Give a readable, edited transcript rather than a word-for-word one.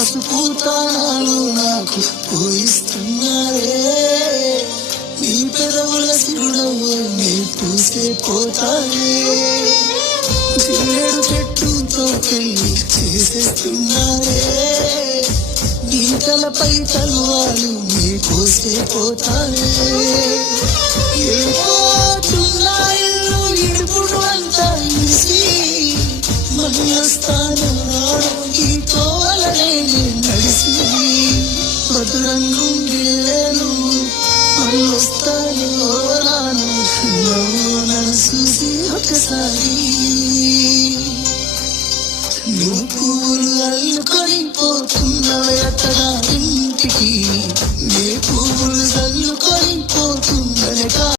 పసుపు తాళాలు నాకు పోయిస్తున్నారే, నీ పెదవుల సిరుడవు నీ పూసే పోతానే, జిల్లేడు చెట్టుతో పెళ్లి చేసేస్తున్నారే, నీ తలపై తలువాలు నీ పోసే పోతానే, ఏ పోతున్నా ఇల్లు ఇడుపుడు అంతా ఇసి మహిళస్థానం రావడం ఈ తోలనే నడిసి, మధురంగు గిళ్ళను మళ్ళొస్తాయో రాను నన్ను చూసి ఒకసారి, నువ్వు పూలు అల్లుకొని పోతున్నవే అత్తగా ఇంటికి, నే